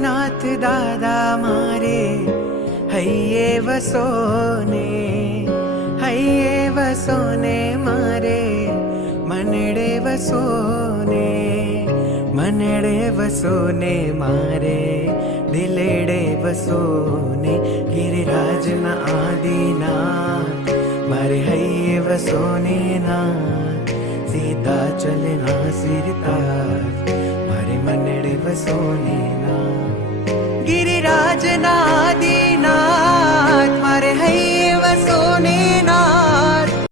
आदिनाथ दादा मारे हैये वसोने, हैये वसोने मारे मनडे वसोने, मनडे वसोने मारे दिलेडे वसोने। गिरिराज न आदिनाथ मारे हैये वसोने नाथ, सीता चलना सिरताज मारे मनडे वसोने।